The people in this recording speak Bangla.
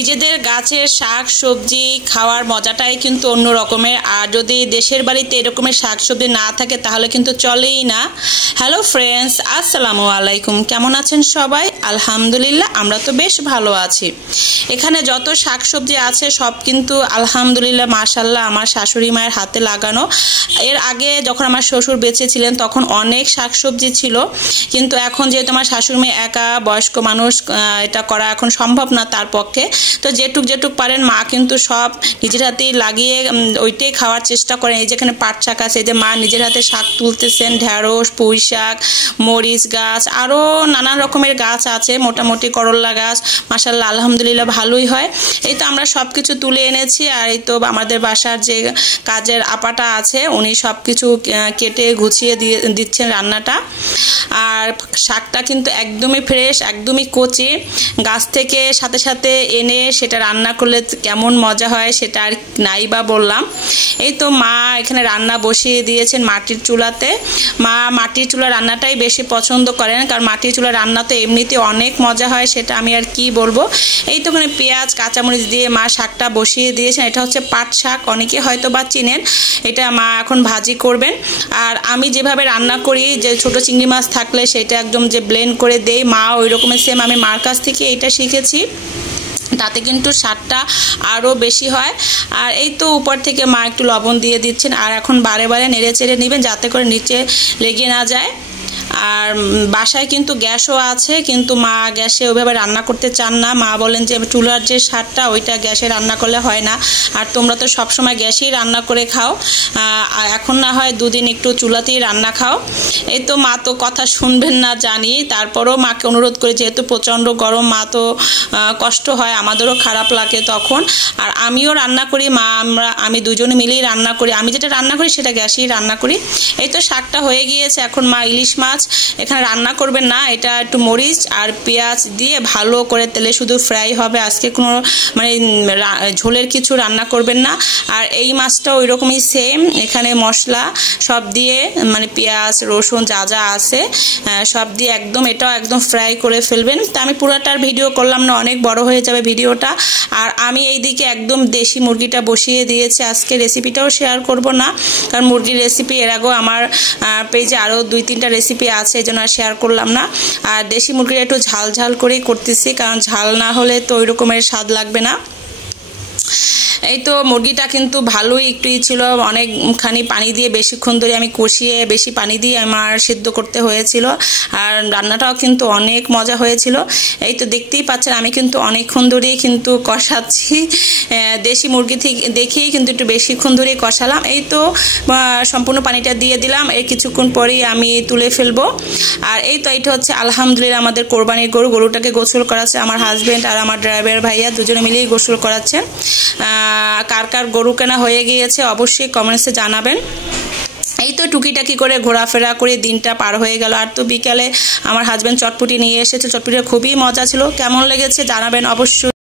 নিজেদের গাছের শাক সবজি খাওয়ার মজাটাই কিন্তু অন্য রকমের। আর যদি দেশের বাড়িতে এরকমের শাক সবজি না থাকে তাহলে কিন্তু চলেই না। হ্যালো ফ্রেন্ডস, আসসালামু আলাইকুম। কেমন আছেন সবাই? আলহামদুলিল্লাহ, আমরা তো বেশ ভালো আছি। এখানে যত শাক সবজি আছে সব কিন্তু আলহামদুলিল্লাহ মাশাল্লাহ আমার শাশুড়ি মায়ের হাতে লাগানো। এর আগে যখন আমার শ্বশুর বেঁচে ছিলেন তখন অনেক শাক সবজি ছিল, কিন্তু এখন যেহেতু আমার শাশুড়ি মেয়ে একা বয়স্ক মানুষ, এটা করা এখন সম্ভব না তার পক্ষে। তো যেটুক পারেন মা কিন্তু সব নিজের হাতেই লাগিয়ে ওইটাই খাওয়ার চেষ্টা করেন। এই যেখানে পাট শাক আছে, এই যে মা নিজের হাতে শাক তুলতেছেন, ঢেঁড়স, পুঁই শাক, মরিচ গাছ, আরও নানান রকমের গাছ আছে, মোটামুটি করল্লা গাছ। মাশাল্লাহ আলহামদুলিল্লাহ ভালোই হয়। এই তো আমরা সব কিছু তুলে এনেছি। আর এই তো আমাদের বাসার যে কাজের আপাটা আছে উনি সব কিছু কেটে গুছিয়ে দিয়ে দিচ্ছেন রান্নাটা। আর শাকটা কিন্তু একদমই ফ্রেশ, একদমই কচি, গাছ থেকে সাথে সাথে এনে সেটা রান্না করলে কেমন মজা হয় সেটা আর নাই বা বললাম। এই তো মা এখানে রান্না বসিয়ে দিয়েছেন মাটির চুলাতে। মা মাটির চুলা রান্নাটাই বেশি পছন্দ করেন, কারণ মাটির চুলা রান্না তো এমনিতে অনেক মজা হয়, সেটা আমি আর কি বলবো। এই তো ওখানে পেঁয়াজ কাঁচামরিচ দিয়ে মা শাকটা বসিয়ে দিয়েছেন। এটা হচ্ছে পাট শাক, অনেকে হয়তো বা চিনেন। এটা মা এখন ভাজি করবেন। আর আমি যেভাবে রান্না করি, যে ছোট চিংড়ি মাছ থাকলে সেটা একদম যে ব্লেন্ড করে দেই, মা ওই রকমের সেম আমি মার কাছ থেকে এটা শিখেছি। তাতে কিন্তু স্বাদটা আরও বেশি হয়। আর এই তো উপর থেকে মা একটু লবণ দিয়ে দিচ্ছেন। আর এখন বারে বারে নেড়ে চেড়ে নেবেন যাতে করে নিচে লেগে না যায়। আর বাসায় কিন্তু গ্যাসও আছে, কিন্তু মা গ্যাসে ওইভাবে রান্না করতে চান না। মা বলেন যে চুলার যে স্বাদটা ওইটা গ্যাসে রান্না করলে হয় না। আর তোমরা তো সবসময় গ্যাসেই রান্না করে খাও, এখন না হয় দুদিন একটু চুলাতেই রান্না খাও। এই তো মা তো কথা শুনবেন না জানি, তারপরেও মাকে অনুরোধ করে, যেহেতু প্রচণ্ড গরম, মা তো কষ্ট হয়, আমাদেরও খারাপ লাগে তখন। আর আমিও রান্না করি, আমি দুজনে মিলেই রান্না করি। আমি যেটা রান্না করি সেটা গ্যাসেই রান্না করি। এই তো শাকটা হয়ে গিয়েছে। এখন মা ইলিশ মাছ এখানে রান্না করবেন না, এটা একটু মরিচ আর পেঁয়াজ দিয়ে ভালো করে তেলে শুধু ফ্রাই হবে। আজকে কোনো মানে ঝোলের কিছু রান্না করবেন না। আর এই মাছটা ওই রকমই সেম, এখানে মশলা সব দিয়ে মানে পেঁয়াজ রসুন যা যা আছে সব দিয়ে একদম এটাও একদম ফ্রাই করে ফেলবেন। তা আমি পুরোটার ভিডিও করলাম না, অনেক বড় হয়ে যাবে ভিডিওটা। আর আমি এই দিকে একদম দেশি মুরগিটা বসিয়ে দিয়েছি। আজকে রেসিপিটাও শেয়ার করব না, কারণ মুরগির রেসিপি এর আগেও আমার পেজে আরও 2-3টা রেসিপি আছে, এই জন্য আর শেয়ার করলাম না। আর দেশি মুরগিটা একটু ঝাল ঝাল করেই করতেছি, কারণ ঝাল না হলে তো ওই রকমের স্বাদ লাগবে না। এই তো মুরগিটা কিন্তু ভালোই একটুই ছিল, অনেকখানি পানি দিয়ে বেশিক্ষণ ধরে আমি কষিয়ে বেশি পানি দিয়ে আমার সিদ্ধ করতে হয়েছিল। আর রান্নাটাও কিন্তু অনেক মজা হয়েছিল। এই তো দেখতেই পাচ্ছেন আমি কিন্তু অনেকক্ষণ ধরেই কিন্তু কষাচ্ছি। দেশি মুরগি থেকে দেখেই কিন্তু একটু বেশিক্ষণ ধরেই কষালাম। এই তো সম্পূর্ণ পানিটা দিয়ে দিলাম, এর কিছুক্ষণ পরেই আমি তুলে ফেলবো। আর এই তো এটা হচ্ছে আলহামদুলিল্লাহ আমাদের কোরবানির গরু। গরুটাকে গোসল করাচ্ছে আমার হাজব্যান্ড আর আমার ড্রাইভার ভাইয়া, দুজনে মিলেই গোসল করাচ্ছেন। কার কার গরু কেনা হয়ে গিয়েছে অবশ্যই কমেন্টসে জানাবেন। এই তো টুকিটাকি করে ঘোরাফেরা করে দিনটা পার হয়ে গেল। আর তো বিকালে আমার হাজব্যান্ড চটপটি নিয়ে এসেছে, চটপটিটা খুবই মজা ছিল। কেমন লেগেছে জানাবেন অবশ্যই।